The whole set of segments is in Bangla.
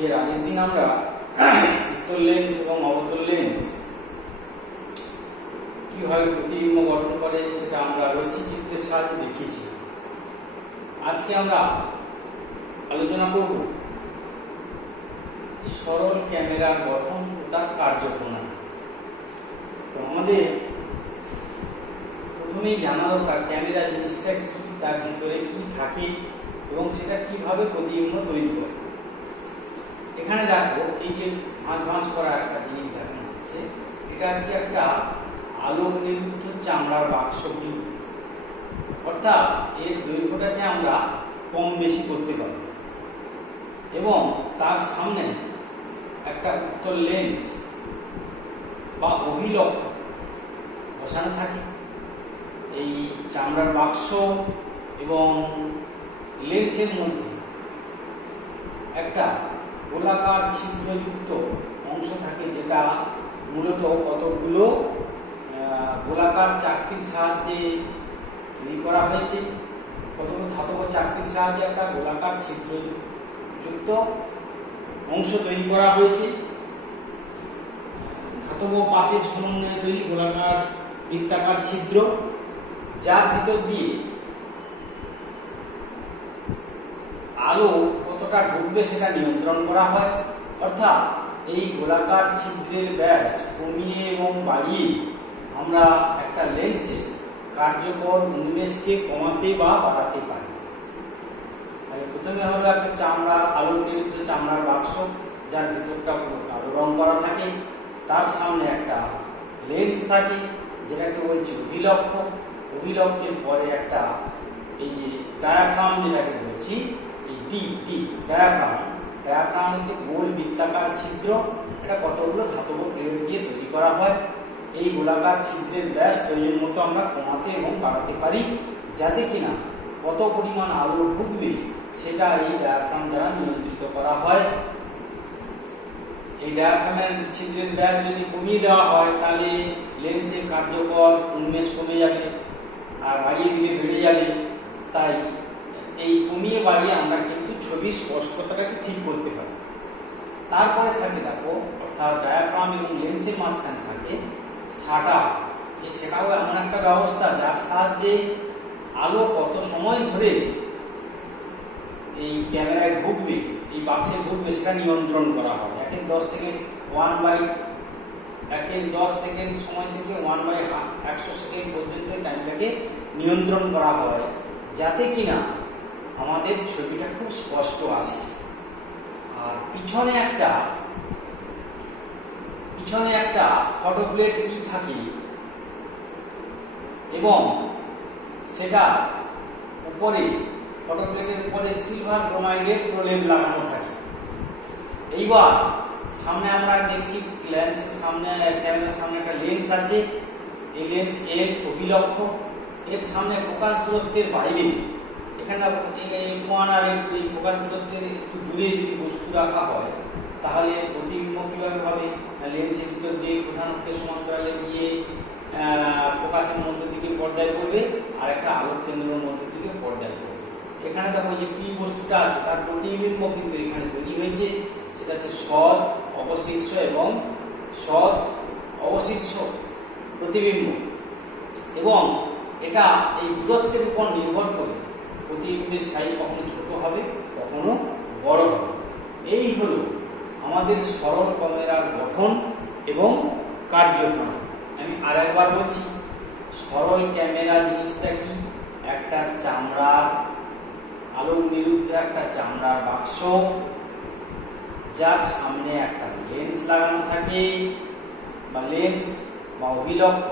এর আগের দিন আমরা উত্তল লেন্স এবং অবতল লেন্স কিভাবে প্রতিবিম্ব গঠন করে সেটা আমরা রশ্মি চিত্রের সাহায্যে দেখিয়েছি। আজকে আমরা আলোচনা করব সরল ক্যামেরার গঠন ও তার কার্যপ্রণালী। তো আমাদের প্রথমেই জানা দরকার ক্যামেরা জিনিসটা কি, তার ভিতরে কি থাকে এবং সেটা কিভাবে প্রতিবিম্ব তৈরি করে। এখানে দেখো, এই যে ভাঁজ ভাঁজ করা একটা জিনিস দেখানো হচ্ছে, এটা হচ্ছে একটা আলোক নিরুদ্ধ চামড়ার বাক্স। অর্থাৎ এর দৈর্ঘ্যটাকে আমরা কম বেশি করতে পারি এবং তার সামনে একটা উত্তল লেন্স বা অভিলক্ষ বসানো থাকে। এই চামড়ার বাক্স এবং লেন্সের মধ্যে একটা গোলাকার ছিদ্রযুক্ত অংশ থাকে, যেটা মূলত কতগুলো গোলাকার চাকতির সাহায্যে তৈরি করা হয়েছে। কতগুলো ধাতব চাকতির সাহায্যে একটা গোলাকার ছিদ্রযুক্ত অংশ তৈরি করা হয়েছে। ধাতব পাতের সমন্বয়ে তৈরি গোলাকার বৃত্তাকার ছিদ্র, যার ভিতর দিয়ে আলো কতটা ঢুকবে সেটা নিয়ন্ত্রণ করা হয়। অর্থাৎ এই গোলাকার ছিদ্রের ব্যাস কমিয়ে এবং বাড়িয়ে আমরা একটা লেন্সে কার্যকর উন্মেষকে কমাতে বা বাড়াতে পারি। প্রথমে হলো একটা চামড়ার আলোক নিরুদ্ধ চামড়ার বাক্স, যার ভিতরটা পুরো কালো রং করা থাকে। তার সামনে একটা লেন্স থাকে, যেটাকে বলছি অভিলক্ষ। অভিলক্ষের পরে একটা এই যে ডায়াফ্রাম, যেটাকে বলছি এই ডি ডায়াফ্রাম হচ্ছে গোল বৃত্তাকার ছিদ্র। এটা কতগুলো ধাতব প্লেট দিয়ে তৈরি করা হয়। এই গোলাকার ছিদ্রের ব্যাস প্রয়োজন মতো আমরা কমাতে এবং বাড়াতে পারি, যাতে কিনা কত পরিমাণ আলো ঢুকবে সেটা এই ডায়াফ্রাম দ্বারা নিয়ন্ত্রিত করা হয়। এই ডায়াফ্রামের ছিদ্রের ব্যাস যদি কমিয়ে দেওয়া হয়, তাহলে লেন্সের কার্যকর উন্মেষ কমে যাবে, আর বাড়িয়ে দিলে বেড়ে যাবে। তাই এই কমিয়ে বাড়িয়ে আমরা কিন্তু ছবির স্পষ্টতাটাকে ঠিক করতে পারি। তারপরে থাকে দেখো, অর্থাৎ ডায়াফ্রাম এবং লেন্সের মাঝখানে থাকে শাটার। সেটাও এমন একটা ব্যবস্থা যার সাহায্যে আলো কত সময় ধরে এই ক্যামেরায় ঢুকবে, এই বাক্সে ঢুকবে, সেটা নিয়ন্ত্রণ করা হয়। 1/10 সেকেন্ড 1/10 সেকেন্ড সময় থেকে 1/100 সেকেন্ড পর্যন্ত টাইমটাকে নিয়ন্ত্রণ করা হয়, যাতে কিনা আমাদের ছবিটা খুব স্পষ্ট আসে। আর পিছনে একটা ফটোপ্লেট থাকে এবং সেটা উপরে ফটোপ্লেটের উপরে সিলভার ব্রোমাইডের প্রলেপ লাগানো থাকে। এইবার সামনে আমরা দেখছি লেন্সের সামনে, ক্যামেরার সামনে একটা লেন্স আছে। এই লেন্স এর অভিলক্ষ, এর সামনে ফোকাস দূরত্বের বাইরে এখানে এই ফোকাস দূরত্বের একটু দূরে যদি বস্তু রাখা হয়, তাহলে প্রতিবিম্ব কিভাবে হবে? লেন্সের ভিতর দিয়ে প্রধান অক্ষের সমান্তরালে গিয়ে ফোকাসের মধ্যে দিকে পর্যায় করবে, আর একটা আলোক কেন্দ্রের মধ্যে দিকে পর্যায় করবে। এখানে দেখো যে পি বস্তুটা আছে, তার প্রতিবিম্ব কিন্তু এখানে তৈরি হয়েছে। সেটা হচ্ছে সৎ অবশিষ্ট এবং সৎ অবশিষ্ট প্রতিবিম্ব, এবং এটা এই দূরত্বের উপর নির্ভর করে প্রতিবিম্বের সাইজ কখনো ছোট হবে, কখনো বড় হবে। এই হলো আমাদের সরল ক্যামেরার গঠন এবং কার্যপ্রণালী। আমি আরেকবার বলছি, সরল ক্যামেরা জিনিসটা কি? একটা চামড়ার আলোক নিরুদ্ধ একটা চামড়ার বাক্স, যার সামনে একটা লেন্স লাগানো থাকে বা লেন্স বা অভিলক্ষ।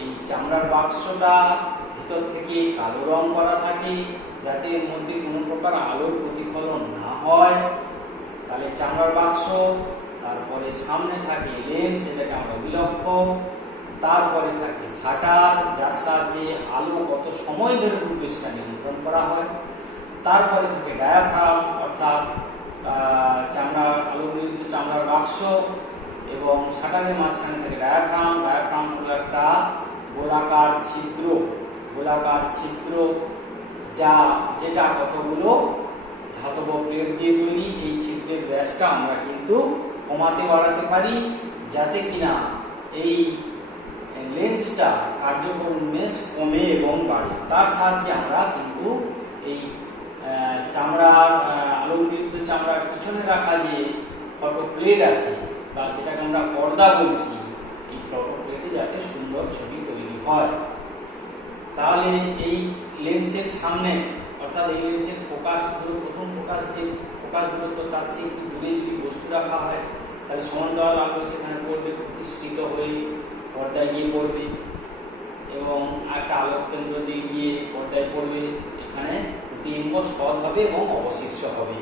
এই চামড়ার বাক্সটা ভিতর থেকে কালো রং করা থাকে, যাতে এর মধ্যে কোনো প্রকার আলোর প্রতিফলন না হয়। তাহলে চামড়ার বাক্স, তারপরে সামনে থাকে লেন্স, সেটাকে আমরা অভিলক্ষ। তারপরে থাকে শাটার, যার সাহায্যে আলো কত সময় ধরে ঢুকবে সেটা নিয়ন্ত্রণ করা হয়। তারপরে থাকে ডায়াফ্রাম, অর্থাৎ আলো নিরুদ্ধ চামড়ার বাক্স এবং শাটারের মাঝখানে থাকে ডায়াফ্রাম। ডায়াফ্রাম হলো একটা গোলাকার ছিদ্র, যেটা কতগুলো ধাতব প্লেট দিয়ে তৈরি। এই ছিদ্র চোখের ব্যাসটা আমরা কিন্তু কমাতে বাড়াতে পারি, যাতে কিনা এই লেন্সটা কার্যকর উন্মেষ কমে এবং বাড়ে। তার সাহায্যে আমরা কিন্তু এই চামড়ার আলোকবিদ্ধ চামড়ার পিছনে রাখা যে ফটো প্লেট আছে বা যেটাকে আমরা পর্দা বলছি, এই ফটো প্লেটে যাতে সুন্দর ছবি তৈরি হয়। তাহলে এই লেন্সের সামনে অর্থাৎ এই লেন্সের প্রথম ফোকাস দূরত্ব তার চেয়ে একটু দূরে যদি বস্তু রাখা হয়, তাহলে সমান্তরাল আলো সেখানে পড়বে, প্রতিষ্ঠিত হয়ে পর্দায় গিয়ে পড়বে এবং একটা আলোক কেন্দ্র দিয়ে গিয়ে পর্দায় পড়বে। এখানে প্রতিবিম্ব সৎ হবে এবং অবশিষ্ট হবে।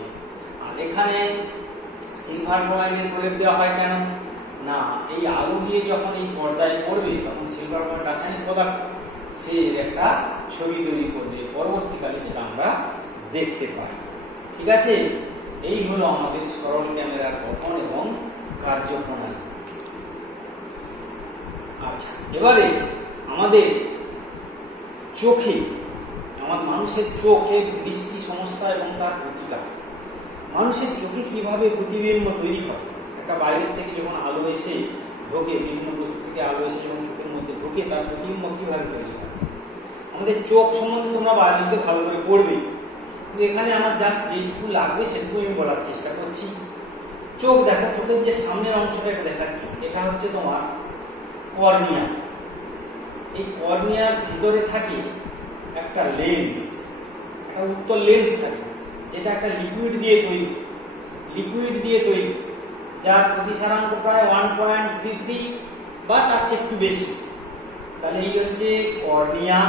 আর এখানে সিলভার ব্রোমাইডের প্রলেপ দেওয়া হয় কেন না, এই আলো গিয়ে যখন এই পর্দায় পড়বে তখন সিলভার ব্রোমাইড রাসায়নিক পদার্থ সে একটা ছবি তৈরি করবে, পরবর্তীকালে যেটা আমরা দেখতে পাই। ঠিক আছে, এই হলো আমাদের সরল ক্যামেরার গঠন এবং কার্যপ্রণালী। আচ্ছা, এবারে আমাদের মানুষের চোখের দৃষ্টি সমস্যা এবং তার প্রতিকার। মানুষের চোখে কিভাবে প্রতিবিম্ব তৈরি হয়, একটা বাইরের থেকে যখন আলো এসে ঢোকে, বিভিন্ন বস্তু থেকে আলো এসে যখন চোখের মধ্যে ঢোকে, তার প্রতিবিম্ব কিভাবে তৈরি হয়। আমাদের চোখ সম্বন্ধে তোমরা বায়োলজিতে ভালো করে পড়বে, কিন্তু এখানে আমার জাস্ট যেটুকু লাগবে সেটুকু আমি বলার চেষ্টা করছি। চোখ দেখো, চোখের যে সামনের অংশটা দেখাচ্ছি, এটা হচ্ছে তোমার কর্নিয়া। এই কর্নিয়ার ভিতরে থাকে একটা লেন্স, একটা উত্তল লেন্স থাকে, যেটা একটা লিকুইড দিয়ে তৈরি, যার প্রতিসারাঙ্ক প্রায় 1.33 বা তার চেয়ে একটু বেশি। তাহলে এই হচ্ছে কর্নিয়া,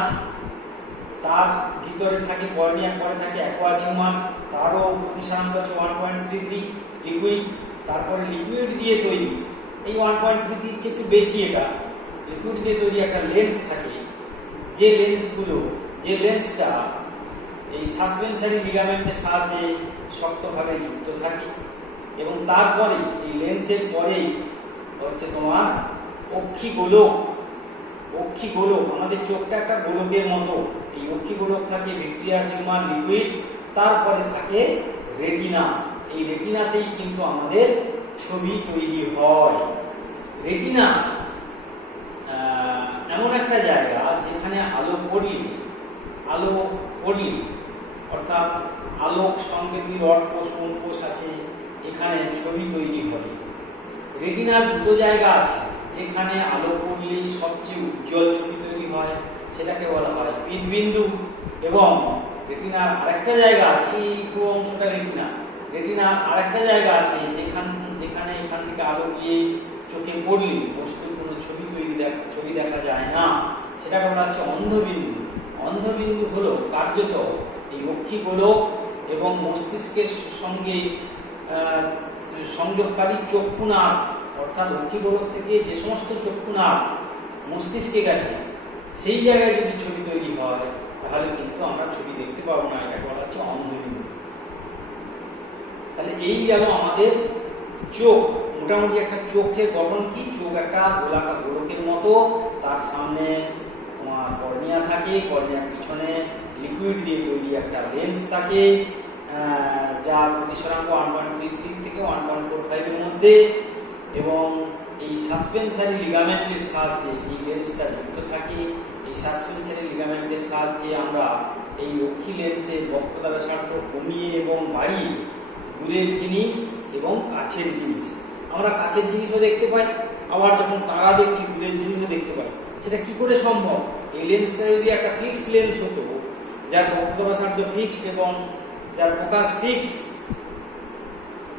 তার ভিতরে থাকে কর্নিয়ার পরে থাকে অ্যাকুয়াস হিউমার, তারও প্রতিসারাঙ্ক হচ্ছে 1.33 লিকুইড। তারপরে লিকুইড দিয়ে তৈরি, এই 1.33 চেয়ে একটু বেশি, এটা লিকুইড দিয়ে তৈরি একটা লেন্স থাকে, যে লেন্সটা এই সাসপেনসারি লিগামেন্টের সাহায্যে শক্তভাবে যুক্ত থাকে। এবং তারপরে এই লেন্সের পরেই হচ্ছে তোমার অক্ষিগোলক। আমাদের চোখটা একটা গোলকের মতো, এই অক্ষিগোলক থাকে, ভিট্রিয়াস হিউমার লিকুইড, তারপরে থাকে রেটিনা। এই রেটিনাতেই কিন্তু আমাদের ছবি তৈরি হয়। রেটিনা এমন একটা জায়গা যেখানে আলো পড়লে অর্থাৎ আলোক সংবেদী রড কোষ, কোন কোষ আছে, এখানে ছবি তৈরি হয়। রেটিনার দুটো জায়গা আছে যেখানে আলো পড়লেই সবচেয়ে উজ্জ্বল ছবি তৈরি হয়, সেটাকে বলা হয় পীতবিন্দু। এবং রেটিনার আরেকটা জায়গা আছে, এই পুরো অংশটা রেটিনার আরেকটা জায়গা আছে যেখানে এখান থেকে আলো গিয়ে চোখে পড়লে বস্তুর কোনো ছবি দেখা যায় না, সেটাকে বলা হচ্ছে অন্ধবিন্দু। অন্ধবিন্দু হলো কার্যত এই অক্ষিগোলক এবং মস্তিষ্কের সঙ্গে সংযোগকারী চক্ষুনাল, অর্থাৎ অক্ষিগোলক থেকে যে সমস্ত চক্ষুনাল মস্তিষ্কে গেছে, সেই জায়গায় যদি ছবি তৈরি হয় তাহলে কিন্তু আমরা ছবি দেখতে পাবো না, এটাকে বলা হচ্ছে অন্ধবিন্দু। তাহলে এই গেল আমাদের চোখ। মোটামুটি একটা চোখের গঠন কি, চোখ একটা গোলাকার গোলকের মতো, তার সামনে তোমার কর্নিয়া থাকে, কর্নিয়ার পিছনে লিকুইড দিয়ে তৈরি একটা লেন্স থাকে, যার প্রতিসরাঙ্ক 1.33 থেকে 1.45 এর মধ্যে, এবং এই সাসপেনসারি লিগামেন্টের সাহায্যে এই লেন্সটা যুক্ত থাকে। এই সাসপেনসারি লিগামেন্টের সাহায্যে আমরা এই অক্ষি লেন্সের বক্রতা ব্যাসার্ধ কমিয়ে এবং বাড়িয়ে দূরের জিনিস এবং কাছের জিনিস, আমরা কাছের জিনিসও দেখতে পাই, আবার যখন তারা দেখছি দূরের জিনিসও দেখতে পাই। সেটা কি করে সম্ভব? এই লেন্সটা যদি একটা ফিক্সড লেন্স হতো, যার বক্রতা ব্যাসার্ধ ফিক্সড এবং যার ফোকাস ফিক্সড,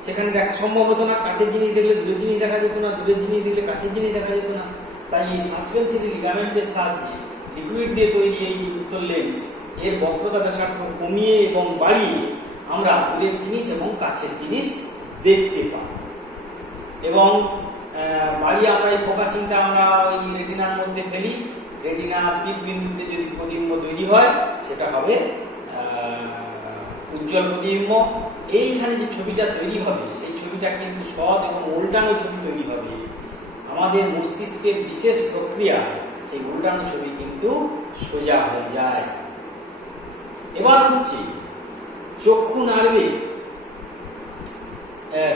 সেখানে দেখা সম্ভব হতো না। কাছের জিনিস দেখলে দূরের জিনিস দেখা যেত না, দূরের জিনিস দেখলে কাছের জিনিস দেখা যেত না। তাই এই সাসপেনসারি লিগামেন্টের সাহায্যে লিকুইড দিয়ে তৈরি এই যে উত্তল লেন্স, এর বক্রতা ব্যাসার্ধ কমিয়ে এবং বাড়িয়ে আমরা দূরের জিনিস এবং কাছের জিনিস দেখতে পাই। এবং বাড়িয়ে আমরা এই ফোকাসিংটা আমরা ওই রেটিনার মধ্যে ফেলি। রেটিনা পীতবিন্দুতে যদি প্রতিবিম্ব তৈরি হয়, সেটা হবে উজ্জ্বল প্রতিবিম্ব। এইখানে যে ছবিটা তৈরি হবে, সেই ছবিটা কিন্তু সৎ এবং উল্টানো ছবি তৈরি হবে। আমাদের মস্তিষ্কের বিশেষ প্রক্রিয়া, সেই উল্টানো ছবি কিন্তু সোজা হয়ে যায়। এবার হচ্ছে চক্ষু নার্ভে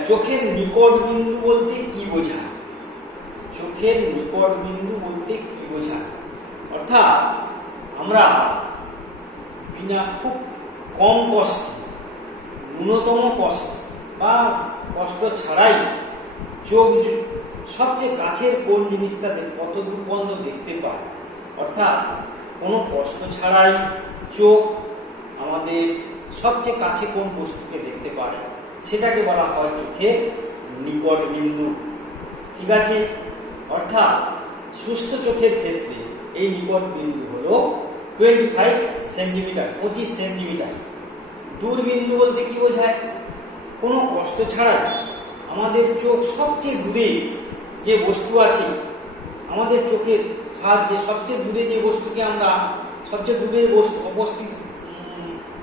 চোখের নিকট বিন্দু বলতে কি বোঝায়? চোখের নিকট বিন্দু বলতে কি বোঝায়? অর্থাৎ আমরা বিনা খুব কম কষ্টে, ন্যূনতম কষ্ট বা কষ্ট ছাড়াই চোখ সবচেয়ে কাছের কোন জিনিসটা কত দূর পর্যন্ত দেখতে পায়, অর্থাৎ কোনো কষ্ট ছাড়াই চোখ আমাদের সবচেয়ে কাছে কোন বস্তুকে দেখতে পারে সেটাকে বলা হয় চোখের নিকট বিন্দু। ঠিক আছে? অর্থাৎ সুস্থ চোখের ক্ষেত্রে এই নিকট বিন্দু হলো 25 সেন্টিমিটার, 25 সেন্টিমিটার। দূরবিন্দু বলতে কি বোঝায়? কোনো কষ্ট ছাড়াই আমাদের চোখ সবচেয়ে দূরে যে বস্তু আছে, আমাদের চোখের সাহায্যে সবচেয়ে দূরে যে বস্তুকে আমরা সবচেয়ে দূরে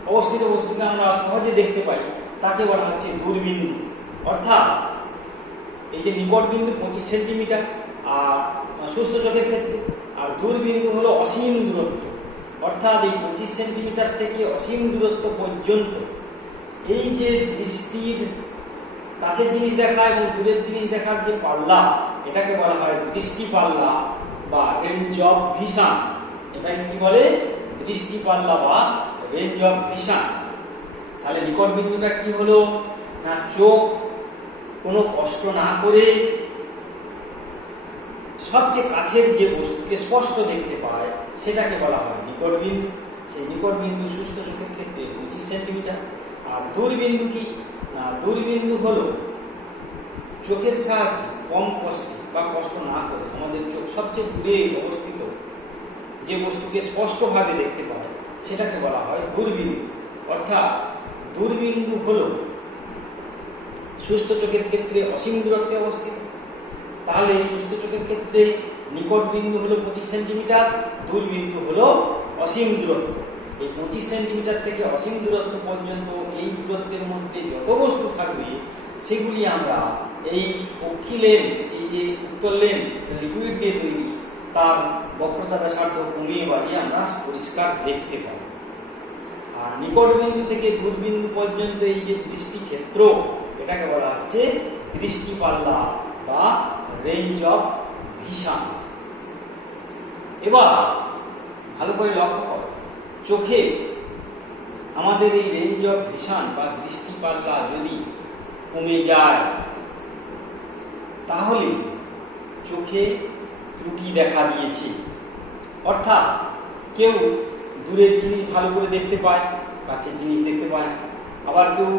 অবস্থিত বস্তুকে আমরা সহজে দেখতে পাই তাকে বলা হচ্ছে দূরবিন্দু। অর্থাৎ এই যে নিকট বিন্দু 25 সেন্টিমিটার আর সুস্থ চোখের ক্ষেত্রে, আর দূরবিন্দু হলো অসীম দূরত্ব। অর্থাৎ এই 25 সেন্টিমিটার থেকে অসীম দূরত্ব পর্যন্ত এই যে দৃষ্টির কাছের জিনিস দেখা এবং দূরের জিনিস দেখার যে পাল্লা, এটাকে বলা হয় দৃষ্টি পাল্লা বা রেঞ্জ অফ ভিশন। এটাকে কি বলে? দৃষ্টি পাল্লা বা রেঞ্জ অফ ভিশন। তাহলে নিকট বিন্দুটা কি হলো না, চোখ কোনো কষ্ট না করে সবচেয়ে কাছের যে বস্তুকে স্পষ্ট দেখতে পায় সেটাকে বলা হয় নিকট বিন্দু। সেই নিকট বিন্দু সুস্থ চোখের ক্ষেত্রে 25 সেন্টিমিটার। আর দূরবিন্দু কি না, দূরবিন্দু হলো চোখের সাহায্যে কম কষ্টে বা কষ্ট না করে আমাদের চোখ সবচেয়ে দূরে অবস্থিত যে বস্তুকে স্পষ্টভাবে দেখতে পায় সেটাকে বলা হয় দূরবিন্দু। অর্থাৎ দূরবিন্দু হলো সুস্থ চোখের ক্ষেত্রে অসীম দূরত্বে অবস্থিত। তাহলে সুস্থ চোখের ক্ষেত্রে নিকট বিন্দু হলো 25 সেন্টিমিটার, দূরবিন্দু হলো অসীম দূরত্ব। এই 25 সেন্টিমিটার থেকে অসীম দূরত্ব পর্যন্ত এই দূরত্বের মধ্যে যত বস্তু থাকবে সেগুলি আমরা এই অক্ষি লেন্স, এই যে উত্তল লেন্স লিকুইড দিয়ে তৈরি, তার বক্রতা ব্যাসার্ধ কমিয়ে বাড়িয়ে আমরা পরিষ্কার দেখতে পাই। আর নিকট বিন্দু থেকে দূরবিন্দু পর্যন্ত এই যে দৃষ্টি ক্ষেত্র, এটাকে বলা হচ্ছে দৃষ্টি পাল্লা বা রেঞ্জ অফ ভিশন। এবার ভালো করে লক্ষ্য করো, চোখে আমাদের এই রেঞ্জ অফ ভিশন বা দৃষ্টি পাল্লা যদি কমে যায় তাহলে চোখে ত্রুটি দেখা দিয়েছে। অর্থাৎ কেউ দূরের জিনিস ভালো করে দেখতে পায়, কাছের জিনিস দেখতে পায় না। আবার কেউ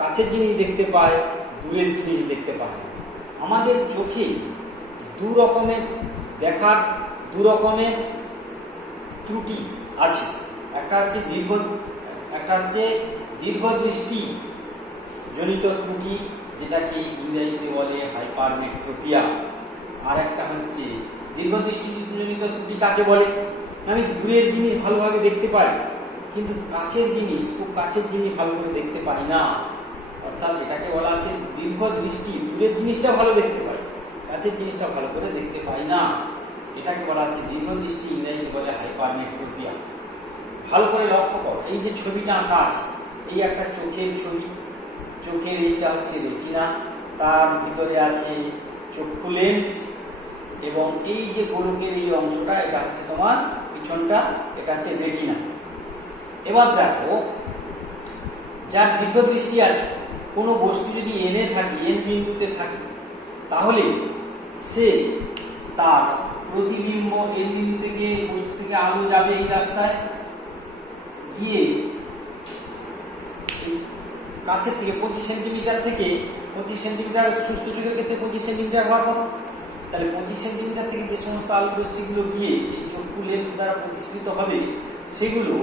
কাছের জিনিস দেখতে পায়, দূরের জিনিস দেখতে পায় না। আমাদের চোখে দু রকমের দেখার দু রকমের ত্রুটি আছে। একটা হচ্ছে দীর্ঘদৃষ্টি জনিত ত্রুটি, যেটাকে ইংরেজিতে বলে হাইপারমেট্রোপিয়া। আর একটা হচ্ছে দীর্ঘদৃষ্টি জনিত ত্রুটি কাকে বলে? আমি দূরের জিনিস ভালোভাবে দেখতে পাই কিন্তু কাছের জিনিস, খুব কাছের জিনিস ভালো করে দেখতে পাই না। অর্থাৎ এটাকে বলা আছে দীর্ঘদৃষ্টি, দূরের জিনিসটা ভালো দেখতে পাই, কাছের জিনিসটা ভালো করে দেখতে পাই না। এটাকে বলা আছে দীর্ঘদৃষ্টি, ইংরেজিতে বলে হাইপারমেট্রোপিয়া। ভালো করে লক্ষ্য করো, এই যে ছবিটা আঁকা আছে, এই একটা চোখের ছবি। চোখের এইটা হচ্ছে রেটিনা, তার ভিতরে আছে চক্ষু লেন্স, এবং এই যে গোলকের এই অংশটা, এটা হচ্ছে তোমার পিছনটা, এটা হচ্ছে রেটিনা। এবার দেখো, যার দীর্ঘদৃষ্টি আছে, কোনো বস্তু যদি এনে থাকে, এন বিন্দুতে থাকে, তাহলে সে তার প্রতিবিম্ব এন বিন্দু থেকে বস্তু থেকে আলো যাবে এই রাস্তায় গিয়ে কাছের থেকে 25 সেন্টিমিটার থেকে 25 সেন্টিমিটার সুস্থ চোখের ক্ষেত্রে 25 সেন্টিমিটার হওয়ার কথা। তাহলে 25 সেন্টিমিটার থেকে যে সমস্ত আলো রশ্মিগুলো গিয়ে এই চক্ষু লেন্স দ্বারা প্রতিষ্ঠিত হবে, সেগুলো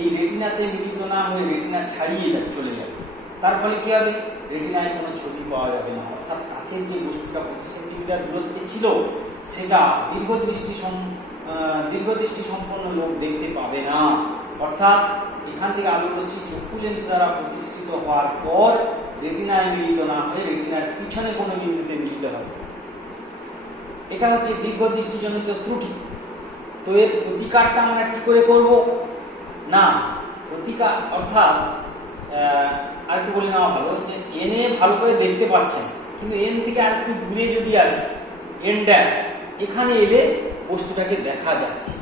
এই রেটিনাতে মিলিত না হয়ে রেটিনা ছাড়িয়ে চলে যাবে। তার ফলে কি হবে? রেটিনায় কোনো ছবি পাওয়া যাবে না। অর্থাৎ কাছের যে বস্তুটা 25 সেন্টিমিটার দূরত্বে ছিল, সেটা দীর্ঘদৃষ্টি সম্পন্ন লোক দেখতে পাবে না। অর্থাৎ এখান থেকে আলো রশ্মি চক্ষু লেন্স দ্বারা প্রতিষ্ঠিত হওয়ার পর রেটিনায় মিলিত না হয়ে রেটিনার পিছনে কোনো বিন্দুতে মিলিত হবে। এটা হচ্ছে দীর্ঘদৃষ্টিজনিত ত্রুটি। তো এর প্রতিকারটা আমরা কি করে করব? না, প্রতিকার অর্থাৎ আরেকটু বলে নেওয়া ভালো যে এনে ভালো করে দেখতে পাচ্ছেন, কিন্তু এন থেকে আর একটু দূরে যদি আসে এন ড্যাশ, এখানে এলে বস্তুটাকে দেখা যাচ্ছে।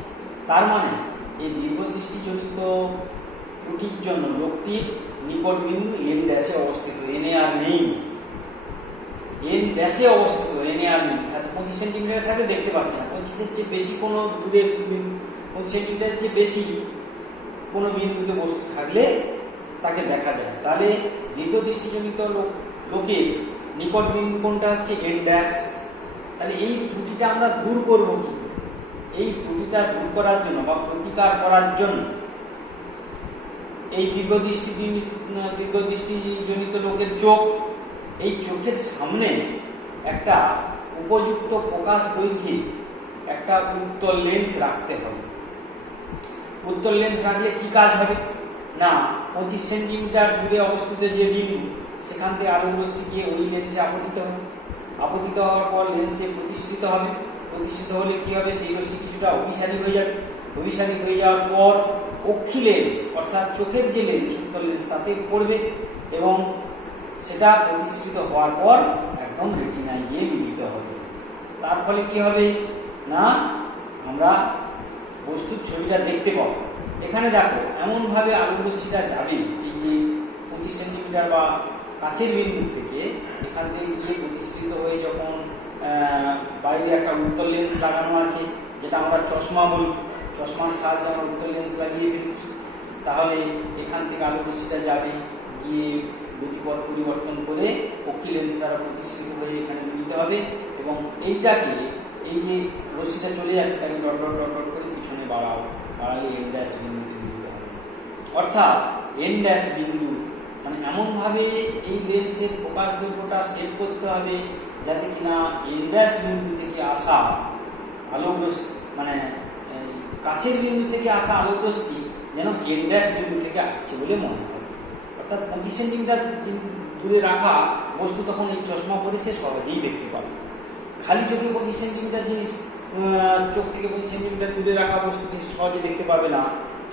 তার মানে এই দীর্ঘদৃষ্টিজনিত ত্রুটির জন্য লোকটির নিকট বিন্দু এন ড্যাশে অবস্থিত, এনে আর নেই, এন ড্যাশে অবস্থিত, এনে আর নেই। 25 সেন্টিমিটার থাকলে দেখতে পাচ্ছে না, 25-এর চেয়ে বেশি কোনো দূরে 25 সেন্টিমিটারের চেয়ে বেশি কোনো বিন্দুতে বস্তু থাকলে তাকে দেখা যায়। তাহলে দীর্ঘদৃষ্টিজনিত লোকের নিকট বিন্দু কোনটা হচ্ছে এন ড্যাশ। তাহলে এই ত্রুটিটা আমরা দূর করব কি? এই ত্রুটিটা দূর করার জন্য বা প্রতিকার করার জন্য এই দীর্ঘদৃষ্টিজনিত লোকের চোখ, এই চোখের সামনে একটা উপযুক্ত প্রকাশ দৈর্ঘ্যে একটা উত্তল লেন্স রাখতে হবে। উত্তল লেন্স রাখলে কি কাজ হবে না, 25 সেন্টিমিটার দূরে অবস্থিত যে বিন্দু সেখান থেকে আলোক রশ্মি গিয়ে ওই লেন্সে আপতিত হবে। আপতিত হওয়ার পর লেন্সে প্রতিষ্ঠিত হবে। প্রতিষ্ঠিত হলে কি হবে, সেই রশ্মি কিছুটা অভিসারী হয়ে যাবে। অভিসারী হয়ে যাওয়ার পর অক্ষি লেন্স অর্থাৎ চোখের যে লেন্স উত্তল লেন্স তাতে পড়বে এবং সেটা প্রতিষ্ঠিত হওয়ার পর একদম রেটিনায় গিয়ে মিলিত হবে। তার ফলে কি হবে না, আমরা বস্তুর ছবিটা দেখতে পাবো। এখানে দেখো এমনভাবে আলোক রশ্মিটা যাবে, এই যে 25 সেন্টিমিটার বা কাছের বিন্দু থেকে এখান থেকে গিয়ে প্রতিষ্ঠিত হয়ে যখন বাইরে একটা উত্তল লেন্স লাগানো আছে, যেটা আমরা চশমা বলি, চশমার সাহায্যে আমরা উত্তল লেন্স লাগিয়ে ফেলেছি, তাহলে এখান থেকে আলোক রশ্মিটা যাবে, গিয়ে গতিপথ পরিবর্তন করে অক্ষি লেন্স দ্বারা প্রতিষ্ঠিত হয়ে এখানে মিলিত হবে এবং এইটাকে, এই যে রশ্মিটা চলে যাচ্ছে তাকে ডট ডট ডট ডট করে পিছনে বাড়ালে এন ড্যাশ বিন্দুতে মিলিত হবে। অর্থাৎ এন ড্যাশ বিন্দু মানে এমনভাবে এই লেন্সের ফোকাস দৈর্ঘ্যটা সেট করতে হবে যাতে কিনা এন ড্যাশ বিন্দু থেকে আসা আলোক রশ্মি মানে কাছের বিন্দু থেকে আসা আলোক রশ্মি যেন এন ড্যাশ বিন্দু থেকে আসছে বলে মনে হয়। অর্থাৎ 25 সেন্টিমিটার দূরে রাখা বস্তু তখন এই চশমা পরে সে সহজেই দেখতে পাবে। খালি চোখে 25 সেন্টিমিটার জিনিস, চোখ থেকে 25 সেন্টিমিটার দূরে রাখা বস্তুকে সহজে দেখতে পাবে না,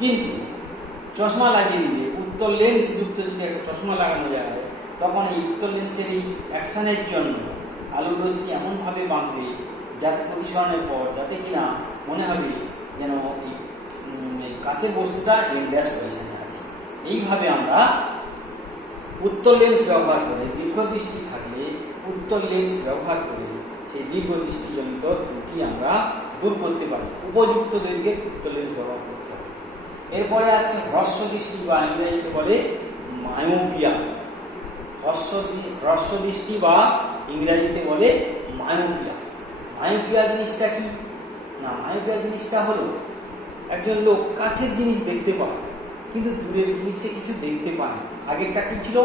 কিন্তু চশমা লাগিয়ে দিলে উত্তল লেন্স যুক্ত যদি একটা চশমা লাগানো যায় তখন এই উত্তল লেন্সের এই অ্যাকশনের জন্য আলোক রশ্মি এমনভাবে বাঁকবে যাতে প্রতিসরণের পর যাতে কিনা মনে হবে যেন এই কাছের বস্তুটা এন ড্যাশ পজিশনে আছে। এইভাবে আমরা উত্তল লেন্স ব্যবহার করে, দীর্ঘদৃষ্টি থাকলে উত্তল লেন্স ব্যবহার করে সেই দীর্ঘদৃষ্টিজনিত ত্রুটি আমরা দূর করতে পারি। উপযুক্ত দৈর্ঘ্যের উত্তল লেন্স ব্যবহার করতে হবে। এরপরে আছে হ্রস্ব দৃষ্টি বা ইংরেজিতে বলে মায়োপিয়া। হ্রস্ব দৃষ্টি বা ইংরেজিতে বলে মায়োপিয়া। মায়োপিয়া জিনিসটা কি না, মায়োপিয়া জিনিসটা হলো একজন লোক কাছের জিনিস দেখতে পায় কিন্তু দূরের জিনিসে কিছু দেখতে পায় না। আগেরটা কি ছিল,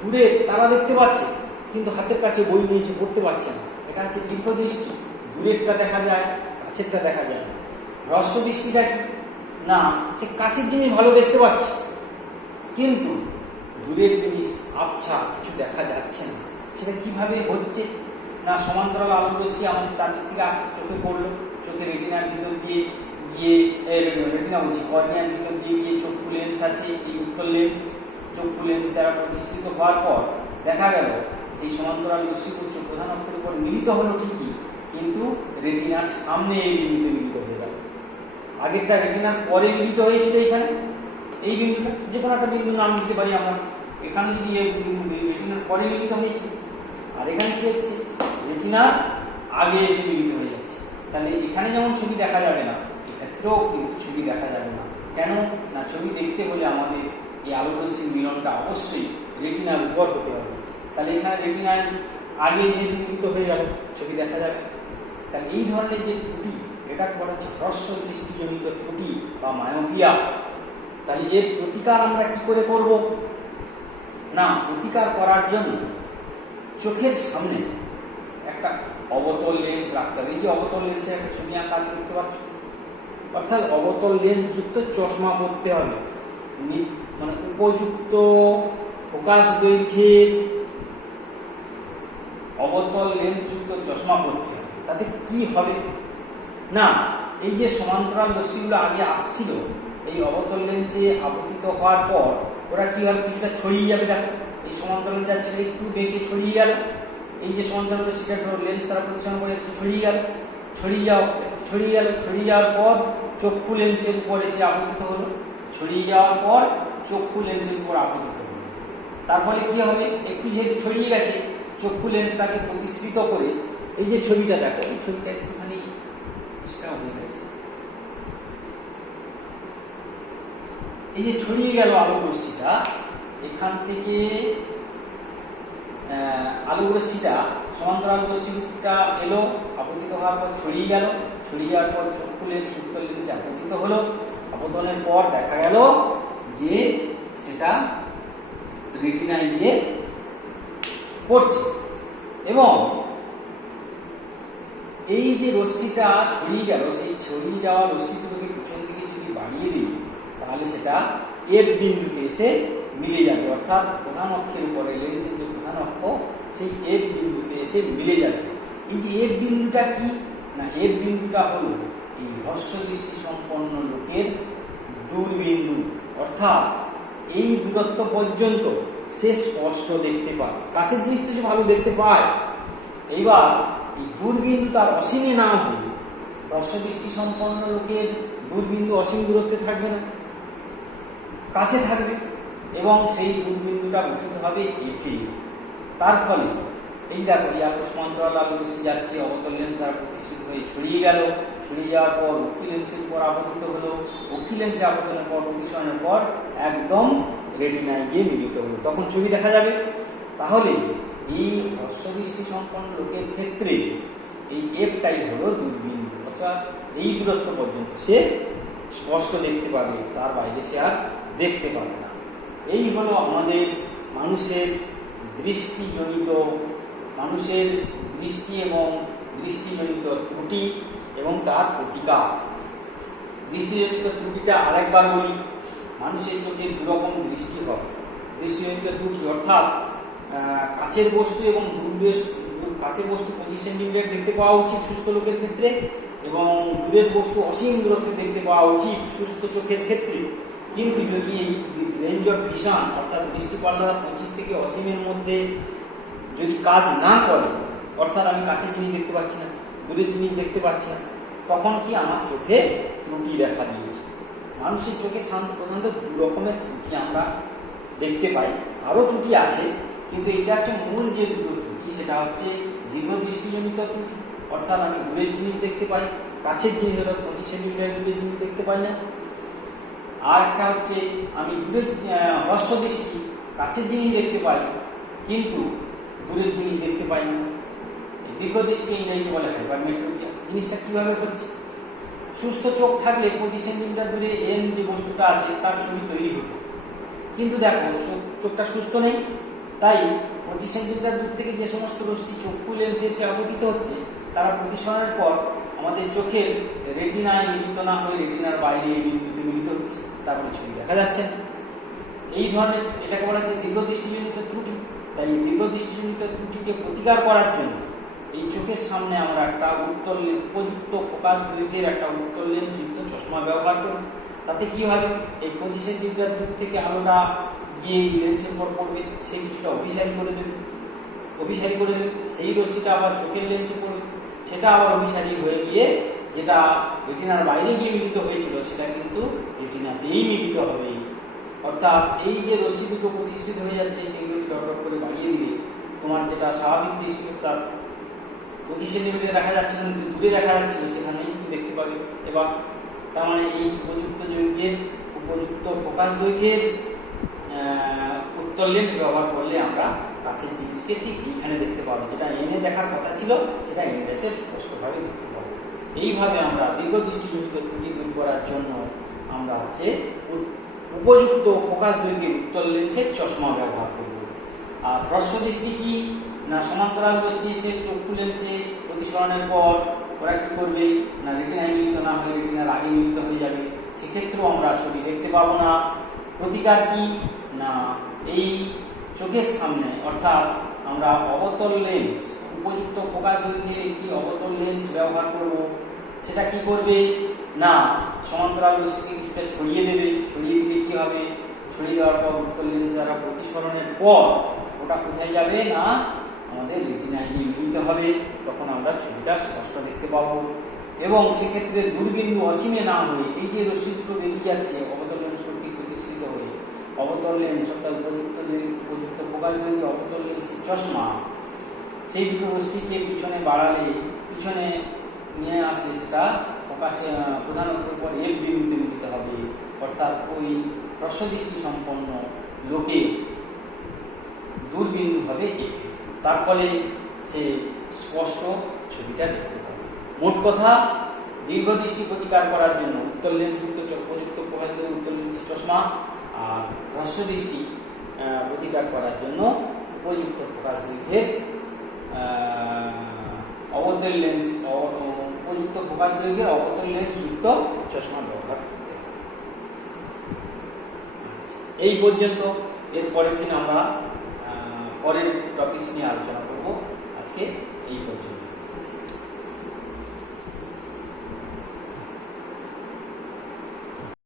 দূরে তারা দেখতে পাচ্ছে কিন্তু হাতের কাছে বই নিয়েছে পড়তে পারছে না, এটা হচ্ছে দীর্ঘদৃষ্টি। দূরেরটা দেখা যায়, কাছেরটা দেখা যায় না। হ্রস্ব দৃষ্টিটা কি না, সে কাছের জিনিস ভালো দেখতে পাচ্ছে কিন্তু দূরের জিনিস আবছা কিছু দেখা যাচ্ছে না। সেটা কিভাবে হচ্ছে না, সমান্তরাল আলোক রশ্মি আমাদের চারদিক থেকে আসছে, চোখে পড়লো, চোখে রেটিনার ভিতর দিয়ে গিয়ে রেটিনা বলছি কর্নিয়ার ভিতর দিয়ে গিয়ে চক্ষু লেন্স আছে, এই উত্তল লেন্স, চক্ষু লেন্স দ্বারা প্রতিষ্ঠিত হওয়ার পর দেখা গেল সেই সমান্তরাল রশ্মিগুচ্ছ প্রধান অক্ষের উপর মিলিত হলো ঠিকই, কিন্তু রেটিনার সামনে এই বিন্দুতে মিলিত হয়ে গেল। আগেরটা রেটিনার পরে মিলিত হয়েছিল এইখানে, এই বিন্দুটা যে কোনো একটা বিন্দু নাম দিতে পারি আমরা। এখানে যদি এই বিন্দু রেটিনার পরে মিলিত হয়েছিল, আর এখানে কি হচ্ছে রেটিনার আগে এসে মিলিত হয়ে যাচ্ছে। তাহলে এখানে যেমন ছবি দেখা যাবে না, এক্ষেত্রেও কিন্তু ছবি দেখা যাবে না। কেন না, ছবি দেখতে হলে আমাদের এই আলোক রশ্মির মিলনটা অবশ্যই রেটিনার উপর হতে হবে। তাহলে এখানে রেটিনায় আগে যেহেতু মিলিত হয়ে গেল, ছবি দেখা যাবে। তাহলে এই ধরনের যে ত্রুটি, এটা বলা হচ্ছে হ্রস্ব দৃষ্টিজনিত ত্রুটি বা মায়োপিয়া। তাহলে এর প্রতিকার আমরা কি করে করব না, প্রতিকার করার জন্য চোখের সামনে একটা অবতল লেন্স রাখতে হবে। এই যে অবতল লেন্সের একটা ছবি আঁকা আছে দেখতে পাচ্ছ, অর্থাৎ অবতল লেন্স যুক্ত চশমা পরতে হবে, মানে উপযুক্ত ফোকাস দৈর্ঘ্যের অবতল লেন্স যুক্ত চশমা পরতে হবে। তাতে কি হবে না, এই যে সমান্তরাল রশ্মিগুলো আগে আসছিল এই অবতল লেন্সে আপতিত হওয়ার পর ওরা কি হবে, কিছুটা ছড়িয়ে যাবে। দেখো এই সমান্তরাল যাচ্ছে একটু বেঁকে ছড়িয়ে গেল, এই যে সমান্তরাল রশ্মিটা লেন্স দ্বারা প্রতিসরণ করে একটু ছড়িয়ে গেল, ছড়িয়ে যাওয়ার পর চক্ষু লেন্সের উপর এসে আপতিত হলো, ছড়িয়ে যাওয়ার পর চক্ষু লেন্সের উপর আপতিত হলো। তার ফলে কি হবে, একটু যেহেতু ছড়িয়ে গেছে চক্ষু লেন্স তাকে প্রতিসৃত করে, এই যে ছবিটা দেখো, এই ছবিটা একটুখানি হয়ে গেছে, এই যে ছড়িয়ে গেল আলোক রশ্মিটা, এখান থেকে আলোক রশ্মিটা সমান্তরাল রশ্মিটা এলো, আপতিত হওয়ার পর ছড়িয়ে গেল, ছড়িয়ে যাওয়ার পর চক্ষু লেন্স উত্তল লেন্সে আপতিত হলো। আপতনের পর দেখা গেল যে সেটা রেটিনায় গিয়ে পড়ছে, এবং এই যে রশ্মিটা ছড়িয়ে গেল, সেই ছড়িয়ে যাওয়া রশ্মিগুলোকে পিছন দিকে যদি বাড়িয়ে দিই তাহলে সেটা এফ বিন্দুতে এসে মিলে যাবে, অর্থাৎ প্রধান অক্ষের উপরে লেন্সের যে প্রধান অক্ষ সেই এফ বিন্দুতে এসে মিলে যাবে। এই যে এফ বিন্দুটা কি না, এফ বিন্দুটা হলো এই হ্রস্ব দৃষ্টি সম্পন্ন লোকের দূরবিন্দু, অর্থাৎ এই দূরত্ব পর্যন্ত সে স্পষ্ট দেখতে পায়, কাছের জিনিস তো সে ভালো দেখতে পায়। এইবার এই দূরবিন্দু তার অসীমে না হয়ে হ্রস্ব দৃষ্টি সম্পন্ন লোকের দূরবিন্দু অসীম দূরত্বে থাকবে না, কাছে থাকবে, এবং সেই দূরবিন্দুটা গঠিত হবে এফে। তার ফলে এই দেখো এই আলোক সমান্তরাল আলোক রশ্মি যাচ্ছে, অবতল লেন্স দ্বারা প্রতিসৃত হয়ে ছড়িয়ে গেল, ছড়িয়ে যাওয়ার পর অক্ষি লেন্সের উপর আপতিত হলো, অক্ষি লেন্সে আপতনের পর প্রতিসরণের পর একদম রেটিনায় গিয়ে মিলিত হলো, তখন ছবি দেখা যাবে। তাহলে এই হ্রস্ব দৃষ্টি সম্পন্ন লোকের ক্ষেত্রে এই এফটাই হলো দূরবিন্দু, অর্থাৎ এই দূরত্ব পর্যন্ত সে স্পষ্ট দেখতে পাবে, তার বাইরে সে আর দেখতে পাবে না। এই হলো আমাদের মানুষের দৃষ্টি এবং দৃষ্টিজনিত ত্রুটি এবং তার প্রতিকার। দৃষ্টিজনিত ত্রুটিটা আরেকবার বলি, মানুষের চোখে দুরকম দৃষ্টি হয়। দৃষ্টিজনিত ত্রুটি অর্থাৎ কাছের বস্তু এবং কাছের বস্তু 25 সেন্টিমিটার দেখতে পাওয়া উচিত সুস্থ লোকের ক্ষেত্রে, এবং দূরের বস্তু অসীম দূরত্বে দেখতে পাওয়া উচিত সুস্থ চোখের ক্ষেত্রে। কিন্তু যদি এই রেঞ্জ অফ ভিশন অর্থাৎ দৃষ্টিপাল্লা 25 থেকে অসীমের মধ্যে যদি কাজ না করে, অর্থাৎ আমি কাছের জিনিস দেখতে পাচ্ছি না, দূরের জিনিস দেখতে পাচ্ছি না, তখন কি আমার চোখে ত্রুটি দেখা দিয়েছে। মানুষের চোখে প্রধানত দু রকমের ত্রুটি আমরা দেখতে পাই, আরও ত্রুটি আছে, কিন্তু এটা হচ্ছে মূল যে দুটো ত্রুটি, সেটা হচ্ছে দীর্ঘ দৃষ্টিজনিত ত্রুটি, অর্থাৎ আমি দূরের জিনিস দেখতে পাই, কাছের জিনিস অর্থাৎ 25 সেন্টিমিটার দূরের জিনিস দেখতে পাই না। আর একটা হচ্ছে আমি দূরের হ্রস্ব দৃষ্টি, কাছের জিনিস দেখতে পাই কিন্তু দূরের জিনিস দেখতে পাই না। দীর্ঘ দৃষ্টি ইংরেজিতে বলা হয় হাইপারমেট্রোপিয়া। জিনিসটা কিভাবে হচ্ছে, সুস্থ চোখ থাকলে 25 সেন্টিমিটার দূরে এম যে বস্তুটা আছে তার ছবি তৈরি হতো, কিন্তু দেখো চোখটা সুস্থ নেই, তাই 25 সেন্টিমিটার দূর থেকে যে সমস্ত রশ্মি চক্ষু লেন্সে এসে আপতিত হচ্ছে তারা প্রতিসরণের পর আমাদের চোখের রেটিনায় মিলিত না হয়ে রেটিনার বাইরে এই বিন্দুতে মিলিত হচ্ছে, তারপরে ছবি দেখা যাচ্ছে না। এই ধরনের এটাকে বলা হচ্ছে দীর্ঘ দৃষ্টিজনিত ত্রুটি। তাই দীর্ঘ দৃষ্টিজনিত ত্রুটিকে প্রতিকার করার জন্য এই চোখের সামনে আমরা একটা উপযুক্ত ফোকাস দৈর্ঘ্যের একটা উত্তল লেন্স যুক্ত চশমা ব্যবহার করি। তাতে কি হয়, এই 25 সেন্টিমিটার দূর থেকে আলোটা গিয়ে লেন্সের উপর পড়বে, সে কিছুটা অভিসারী করে দেবে, সেই রশ্মিটা আবার চোখের লেন্সে পড়বে, সেটা আবার অভিসারী হয়ে গিয়ে যেটা রেটিনার বাইরে গিয়ে মিলিত হয়েছিল সেটা কিন্তু রেটিনাতেই মিলিত হবে। অর্থাৎ এই যে রশ্মি দুটো প্রতিষ্ঠিত হয়ে যাচ্ছে সেগুলোকে ডট ডট করে বাড়িয়ে দিলে তোমার যেটা স্বাভাবিক দৃষ্টি তার 25 সেন্টিমিটার দেখা যাচ্ছে না, দূরে দেখা যাচ্ছিল, সেখানেই তুমি দেখতে পাবে। এবার তার মানে এই উপযুক্ত ফোকাস দৈর্ঘ্যের উত্তল লেন্স ব্যবহার করলে আমরা কাছের জিনিসকে ঠিক এইখানে দেখতে পাবো, যেটা এনে দেখার কথা ছিল সেটা এনে এসে স্পষ্টভাবে দেখতে পাবো। এইভাবে আমরা দীর্ঘ দৃষ্টিজনিত ত্রুটি দূর করার জন্য আমরা উপযুক্ত ফোকাস দৈর্ঘ্যের উত্তল লেন্সের চশমা ব্যবহার করব। আর হ্রস্ব দৃষ্টি কি না, সমান্তরাল রশ্মি এসে চক্ষু লেন্সে প্রতিসরণের পর ওরা কি করবে না, রেটিনায় মিলিত না হয়ে রেটিনার আগে মিলিত হয়ে যাবে, সেক্ষেত্রেও আমরা ছবি দেখতে পাবো না। প্রতিকার কি না, এই চোখের সামনে অর্থাৎ আমরা অবতল লেন্স, উপযুক্ত ফোকাস দৈর্ঘ্যের একটি অবতল লেন্স ব্যবহার করব। সেটা কি করবে না, সমান্তরাল রশ্মিকে কিছুটা ছড়িয়ে দেবে, ছড়িয়ে দিলে কি হবে, ছড়িয়ে দেওয়ার পর উত্তল লেন্স দ্বারা প্রতিসরণের পর ওটা কোথায় যাবে না আমাদের রেটিনায় গিয়ে মিলিত হবে, তখন আমরা ছবিটা স্পষ্ট দেখতে পাবো। এবং সেক্ষেত্রে দূরবিন্দু অসীমে না হয়ে এই যে রশ্মি দুটো বেরিয়ে যাচ্ছে অবতল লেন্স কর্তৃক প্রতিষ্ঠিত হয়ে, অবতল লেন্স অর্থাৎ উপযুক্ত ফোকাস দৈর্ঘ্য অবতল লেন্সের চশমা, সেই দুটো রশ্মিকে পিছনে বাড়ালে, পিছনে নিয়ে আসলে সেটা ফোকাস প্রধান অক্ষের পর এফ বিন্দুতে মিলিত হবে, অর্থাৎ ওই হ্রস্বদৃষ্টি সম্পন্ন লোকের দূরবিন্দু হবে এফ, তার ফলে সে স্পষ্ট ছবিটা দেখতে পাবে। মোট কথা, দীর্ঘদৃষ্টি প্রতিকার করার জন্য উত্তল লেন্সযুক্ত উপযুক্ত ফোকাস দৈর্ঘ্য উত্তল লেন্সের চশমা, আর হ্রস্বদৃষ্টি প্রতিকার করার জন্য উপযুক্ত ফোকাস দৈর্ঘ্যের অবতল লেন্স, উপযুক্ত ফোকাস দৈর্ঘ্যের অবতল লেন্স যুক্ত চশমা ব্যবহার করতে হবে। এই পর্যন্ত। এর পরের দিন আমরা পরের টপিকস নিয়ে আলোচনা করব। আজকে এই পর্যন্ত।